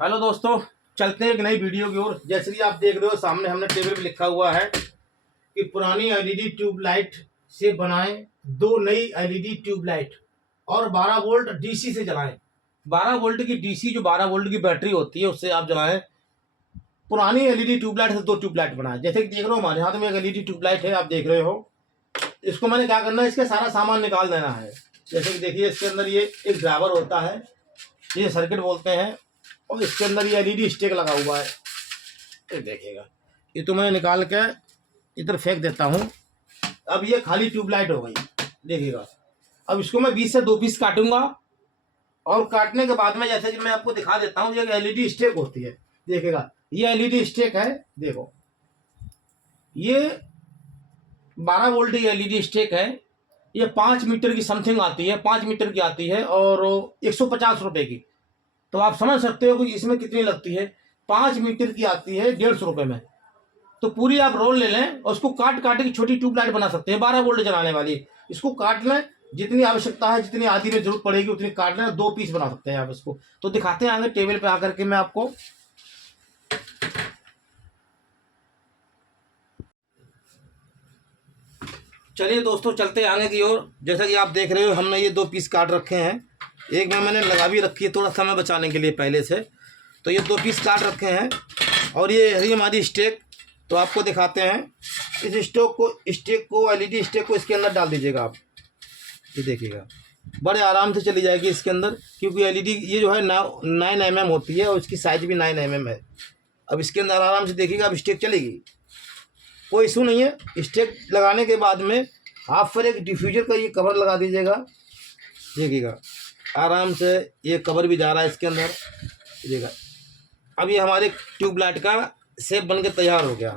Hello दोस्तों, चलते हैं एक नई वीडियो की ओर। जैसे कि आप देख रहे हो सामने हमने टेबल पे लिखा हुआ है कि पुरानी एलईडी ट्यूबलाइट से बनाएं दो नई एलईडी ट्यूबलाइट और 12 वोल्ट डीसी से जलाएं। 12 वोल्ट की डीसी, जो 12 वोल्ट की बैटरी होती है, उससे आप जलाएं। पुरानी एलईडी ट्यूबलाइट से दो ट्यूबलाइट बनाएं। जैसे कि देख रहे हो हमारे हाथ में एक एलईडी ट्यूबलाइट है, आप देख रहे हो। इसको मैंने क्या करना है, इसके सारा सामान निकाल देना है। जैसे कि देखिए इसके अंदर ये एक ड्राइवर होता है, ये सर्किट बोलते हैं, और इसके अंदर ये एलईडी स्टिक लगा हुआ है। ये देखिएगा, ये तो मैं निकाल के इधर फेंक देता हूँ। अब ये खाली ट्यूबलाइट हो गई, देखिएगा। अब इसको मैं 20 से 2 पीस काटूंगा, और काटने के बाद में जैसे कि मैं आपको दिखा देता हूँ, ये एलईडी स्टिक होती है, देखिएगा। ये एलईडी स्टिक है, देखो, ये 12 वोल्ट की एलईडी स्टिक है। ये 5 मीटर की समथिंग आती है, 5 मीटर की आती है, और 150 रुपये की। तो आप समझ सकते हो कि इसमें कितनी लगती है। 5 मीटर की आती है 150 रुपये में। तो पूरी आप रोल ले लें और उसको काट काट के छोटी ट्यूबलाइट बना सकते हैं, 12 वोल्ट जलाने वाली। इसको काट लें, जितनी आवश्यकता है, जितनी आदि में जरूरत पड़ेगी उतनी काट लें, 2 पीस बना सकते हैं आप इसको। तो दिखाते हैं आगे टेबल पे आकर के मैं आपको। चलिए दोस्तों, चलते हैं आगे की ओर। जैसा कि आप देख रहे हो हमने ये 2 पीस काट रखे हैं। एक में मैंने लगा भी रखी है थोड़ा समय बचाने के लिए पहले से। तो ये 2 पीस काट रखे हैं, और ये है हमारी स्टिक। तो आपको दिखाते हैं। इस स्टिक को एलईडी स्टिक को इसके अंदर डाल दीजिएगा आप। ये देखिएगा, बड़े आराम से चली जाएगी इसके अंदर, क्योंकि एलईडी ये जो है 9 mm होती है, और इसकी साइज भी 9 mm है। अब इसके अंदर आराम से देखिएगा, अब स्टिक चलेगी, कोई इशू नहीं है। स्टिक लगाने के बाद में आप फिर एक डिफ्यूज़र का ये कवर लगा दीजिएगा, देखिएगा आराम से। ये कवर भी जा रहा है इसके अंदर, देखिएगा। अब ये हमारे ट्यूबलाइट का शेप बन के तैयार हो गया।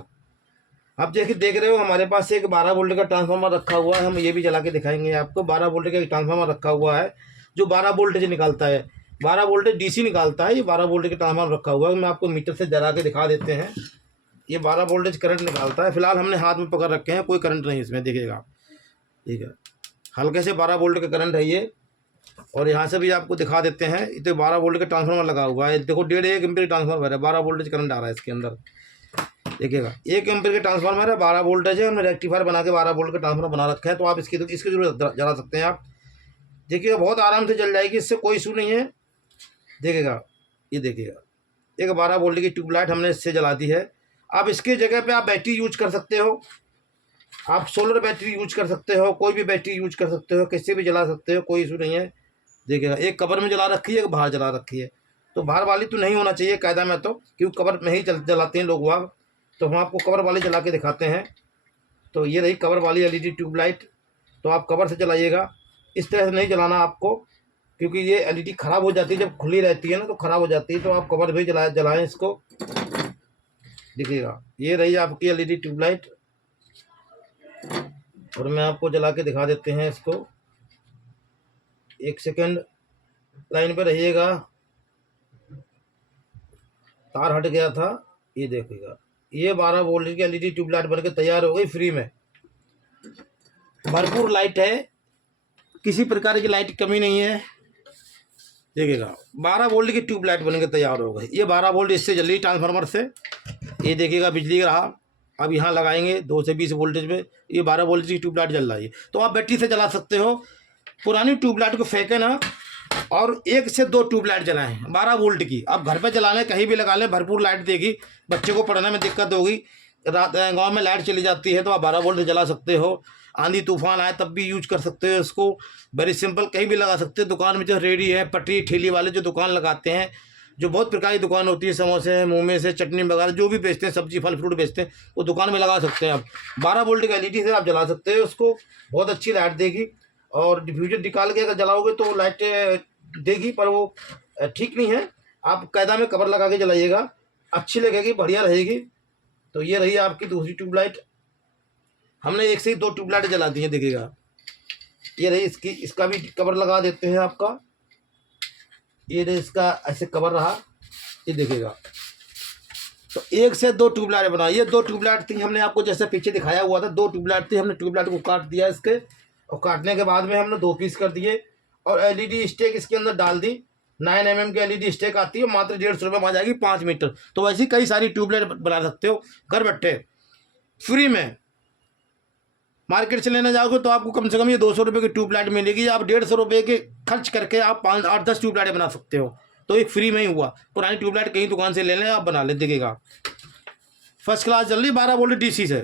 अब देखिए, देख रहे हो हमारे पास एक 12 वोल्ट का ट्रांसफार्मर रखा हुआ है। हम ये भी जला के दिखाएंगे आपको। 12 वोल्ट का एक ट्रांसफार्मर रखा हुआ है, जो 12 वोल्टेज निकालता है, 12 वोल्टेज डीसी निकालता है। ये 12 वोल्ट का ट्रांसफार्मर रखा हुआ है। मैं आपको मीटर से जला के दिखा देते हैं। ये 12 वोल्टेज करंट निकालता है। फिलहाल हमने हाथ में पकड़ रखे हैं, कोई करंट नहीं इसमें, देखिएगा, ठीक है। हल्के से 12 वोल्ट का करंट है ये। और यहाँ से भी आपको दिखा देते हैं। ये तो 12 वोल्ट का ट्रांसफार्मर लगा हुआ है, देखो 1.5 एम्पीयर ट्रांसफार्मर है, 12 वोल्टेज करंट आ रहा है इसके अंदर, देखिएगा। 1 एम्पीयर के ट्रांसफार्मर है, 12 वोल्टेज है। हमने रेक्टिफायर बना के 12 वोल्ट का ट्रांसफार्मर बना रखा है। तो आप इसकी जरूर जला सकते हैं आप, देखिएगा, बहुत आराम से जल जाएगी, इससे कोई इशू नहीं है, देखिएगा। ये देखिएगा, एक 12 वोल्ट की ट्यूबलाइट हमने इससे जला दी है। आप इसकी जगह पे आप बैटरी यूज कर सकते हो, आप सोलर बैटरी यूज कर सकते हो, कोई भी बैटरी यूज कर सकते हो, किससे भी जला सकते हो, कोई इशू नहीं है, देखिएगा। एक कवर में जला रखी है, एक बाहर जला रखी है। तो बाहर वाली तो नहीं होना चाहिए कायदा में, तो क्योंकि कवर में ही जलाते हैं लोग वहाँ। तो हम आपको कवर वाली जला के दिखाते हैं। तो ये रही कवर वाली एलईडी ट्यूबलाइट। तो आप कवर से जलाइएगा, इस तरह से नहीं जलाना आपको, क्योंकि ये एलईडी ख़राब हो जाती है जब खुली रहती है ना, तो ख़राब हो जाती है। तो आप कवर भी जलाएँ इसको, देखिएगा। ये रही आपकी एलईडी ट्यूबलाइट, और मैं आपको जला के दिखा देते हैं इसको। 1 सेकेंड लाइन पे रहिएगा, तार हट गया था। ये देखिएगा, ये 12 वोल्ट की एलईडी ट्यूबलाइट बनके तैयार हो गई फ्री में। भरपूर लाइट है, किसी प्रकार की लाइट की कमी नहीं है, देखिएगा। 12 वोल्ट की ट्यूबलाइट बनके तैयार हो गई। ये 12 वोल्ट इससे जल रही ट्रांसफार्मर से, ये देखिएगा बिजली रहा। अब यहाँ लगाएंगे 2 से 20 वोल्टेज में, ये 12 वोल्ट की ट्यूबलाइट जल रही है। तो आप बैटरी से जला सकते हो। पुरानी ट्यूबलाइट को फेंकें ना, और 1 से 2 ट्यूबलाइट जलाएं 12 वोल्ट की। आप घर पे जला लें, कहीं भी लगा लें, भरपूर लाइट देगी। बच्चे को पढ़ने में दिक्कत होगी, रात गांव में लाइट चली जाती है, तो आप 12 वोल्ट जला सकते हो। आंधी तूफान आए तब भी यूज कर सकते हो इसको, वेरी सिंपल, कहीं भी लगा सकते हो। दुकान में जो रेडी है, पटरी ठेली वाले जो दुकान लगाते हैं, जो बहुत प्रकार की दुकान होती है, समोसे मोमे से चटनी वगैरह जो भी बेचते हैं, सब्जी फल फ्रूट बेचते हैं, वो दुकान में लगा सकते हैं आप। 12 वोल्ट की एलईडी से आप जला सकते हो उसको, बहुत अच्छी लाइट देगी। और डिफ्यूजर निकाल के अगर जलाओगे तो लाइट देगी, पर वो ठीक नहीं है। आप कायदा में कवर लगा के जलाइएगा, अच्छी लगेगी, बढ़िया रहेगी। तो ये रही आपकी दूसरी ट्यूबलाइट। हमने 1 से 2 ट्यूबलाइट जला दी है, देखिएगा। ये रही इसका भी कवर लगा देते हैं आपका। ये रही इसका ऐसे कवर रहा, ये देखिएगा। तो 1 से 2 ट्यूबलाइट बनाई। ये 2 ट्यूबलाइट थी, हमने आपको जैसे पीछे दिखाया हुआ था, 2 ट्यूबलाइट थी। हमने ट्यूबलाइट को काट दिया इसके, और काटने के बाद में हमने 2 पीस कर दिए, और एलईडी स्टिक इसके अंदर डाल दी। 9 mm की LED स्टेक आती है, मात्र 150 रुपये में आ जाएगी 5 मीटर। तो वैसी कई सारी ट्यूबलाइट बना सकते हो घर बैठे फ्री में। मार्केट से लेने जाओगे तो आपको कम से कम ये 200 रुपये की ट्यूबलाइट मिलेगी, आप 150 रुपये के खर्च करके आप 5-8-10 ट्यूबलाइटें बना सकते हो। तो एक फ्री में ही हुआ। पुरानी ट्यूबलाइट कहीं दुकान से ले लें, आप बना ले, दिखेगा फर्स्ट क्लास जल्दी 12 वोल्ट DC से।